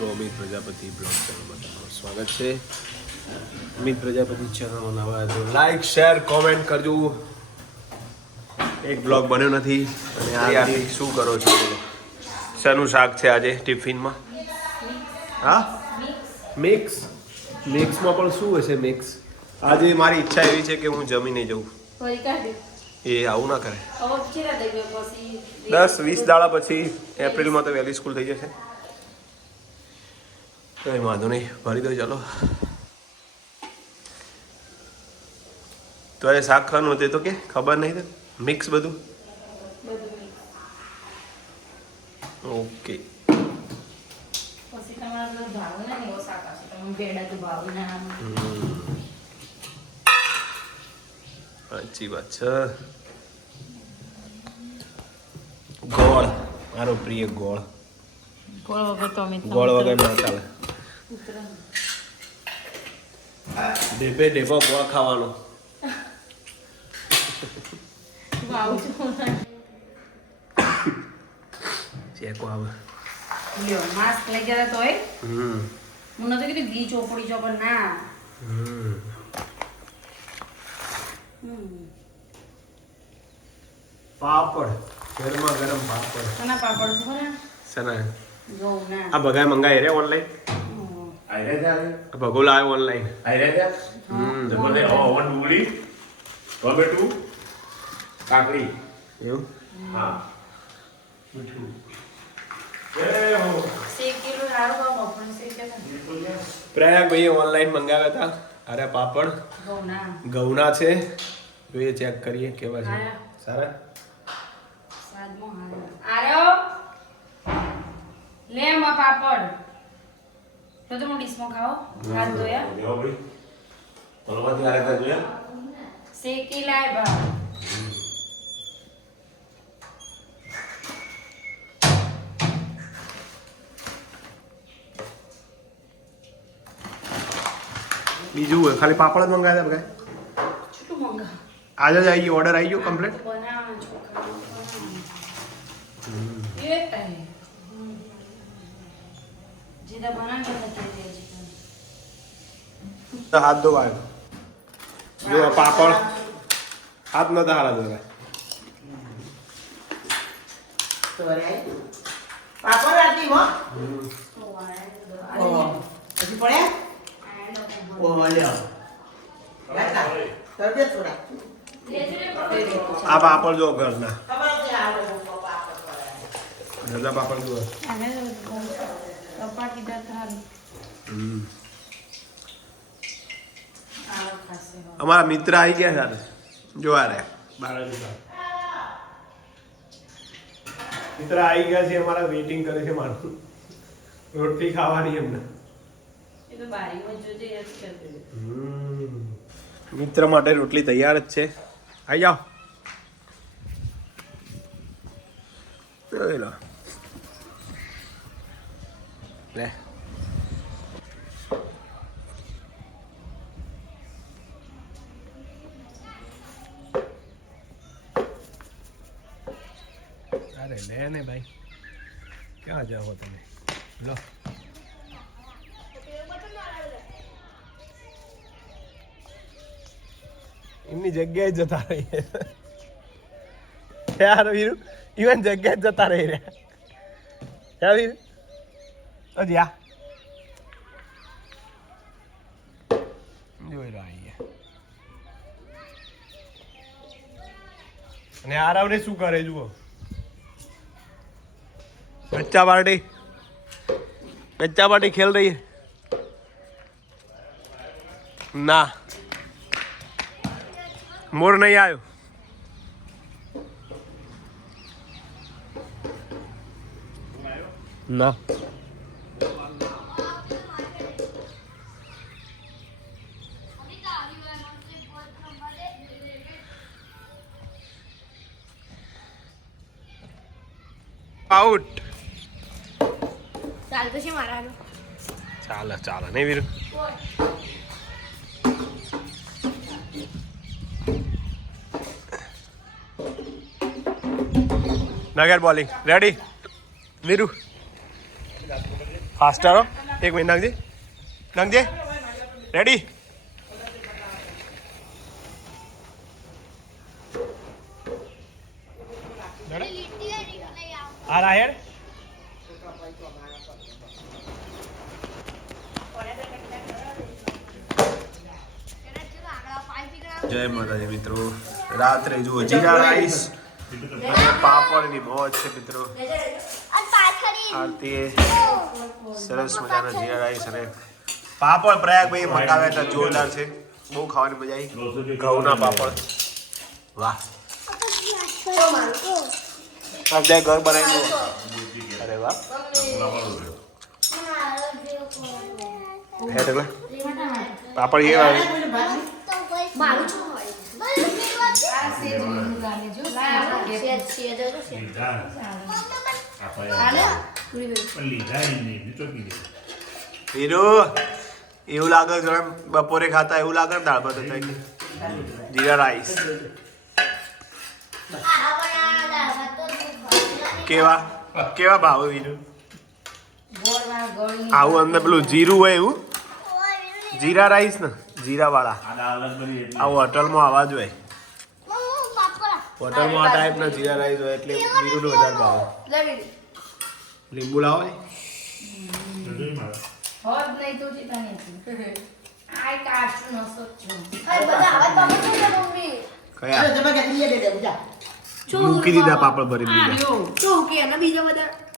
મિત્રો અમિત પ્રજાપતિ બ્લોગ ચેનલમાં તમારું સ્વાગત છે. અમિત પ્રજાપતિ ચેનલમાં નવા તો લાઈક શેર કોમેન્ટ કરજો. એક બ્લોગ બન્યો નથી. અને આજે શું કરો છો? શેનું શાક છે આજે ટિફિનમાં હા? મિક્સ મિક્સમાં પણ શું હશે મિક્સ આજે મારી ઈચ્છા એવી છે કે હું જમીને જઉં. એ આવું ના કરે. દસ વીસ દાડા પછી એપ્રિલમાં તો વહેલી સ્કૂલ થઈ જશે. કંઈ વાંધો નહીં ભરી દો ચાલો તો એ શાક ખાવાનું હતું તો કે ખબર નહીં તો મિક્સ બધું ઓકે સાચી વાત છે ગોળ મારો પ્રિય ગોળ ગોળ વગર તો અમે ગોળ વગર ના ચાલે ડેબે ડેબો ગોળ ખાવાનો ચેકો આવે લ્યો માસ્ક લઈ ગયા તોય હમ હું નતો કીધું ઘી ચોપડી ચોપડ ના હમ. પાપડ ગરમા ગરમ પાપડ સના પાપડ ખરા સના જો ના આ બગાય મંગાય રે ઓનલાઈન હમ. આયરે ત્યાં આ ભગો લાવ્યો ઓનલાઈન આયરે ત્યાં હમ મને ઓવન ડુંગળી ટોમેટું કાકડી એવું હા મીઠું એ હો શેકેલું સારું ભાવ બપોરે શેકેલા બિલકુલ ને પ્રયાગ ભાઈએ ઓનલાઈન મંગાવ્યા હતા. અરે પાપડ. ઘઉં ઘઉંના છે. જોઈએ ચેક કરીએ કેવા છે. સારા. આર્યો. લે માં પાપડ. તો તમે ડીશમાં ખાઓ હાથ ધોયા દેવા ભાઈ ઓલમાંથી આરે ત્યાં જોયા શેકી લાય બા બીજું હોય ખાલી પાપડ જ મંગાવ્યા બગાય આજે જ આવી ગયો ઓર્ડર આવી ગયો કમ્પ્લીટ બનાવવાનું છોકરા બનાવવાનું એ તારે જીદા બનાવી હતા તો હાથ ધોવાયો જો પાપડ. હાથ નતા હારા ધોવા પાપડ આટલી હો. પછી થોડા આ પાપડ જો ઘરના. ઘરના પાપડ જો અમારા મિત્ર આવી ગયા સાથે જોવા રે મિત્ર આવી ગયા છે અમારા વેઇટિંગ કરે છે મારું રોટલી ખાવાની એમને મિત્ર માટે રોટલી તૈયાર જ છે આવી જાઓ લો. અરે લે ને ભાઈ. ક્યાં જાઓ તમે? લો. એમની જગ્યાએ જતા રહી યાર વીરુ ઇવન જગ્યાએ જતા રહી રહ્યા. યાર વીરુ. અજ્યા જોઈ રહ્યો અહીંયા અને આરવને શું કરે જુઓ બચ્ચા પાર્ટી. બચ્ચા પાર્ટી ખેલ રહી. ના. મોર નહીં આવ્યો. ના. આઉટ ચાલતો છે મારાનો ચાલે ચાલે. નહીં વીર? નગર બોલિંગ. રેડી વીરુ? ફાસ્ટર એક મિનિટ નાખજે નાખજે રેડી આ રાહેડ જય માતાજી, મિત્રો. રાત્રે જુઓ જીરા રાઈસ પાપડની મોજ છે, મિત્રો. આરતી સરસ મજાના જીરા રાઈસ અને પાપડ પ્રયાગભાઈ મંગાવ્યા હતા, જોરદાર છે. બહુ ખાવાની મજા આવી. ઘઉંના પાપડ. વાહ. આપણે ઘર બનાવી દો. અરે વાહ. હે ટકલા પાપડ એ વાળી મારું શું હોય આ સેજ મીઠું લાગે જો શેર શેર જો શેર લીધા આપણે હાલે પણ લીધા ય નહીં બીજો કીધું હીરો એવું લાગે જરા બપોરે ખાતા એવું લાગે દાળ ભાત જીરા રાઈસ. કેવા? કેવા ભાવ વીરુ આવું અંદર પેલું જીરું હોય એવું? જીરા રાઈસ ને? જીરા વાળા આવું હોટલમાં આવા જ હોય. હોટલમાં આ ટાઈપના જીરા રાઈસ હોય એટલે વીરુનું વધારે ભાવ. લીંબુ લાવો ને. કયા? મૂકી દીધા પાપડ ભરી દીધા શું કે એના બીજા બધા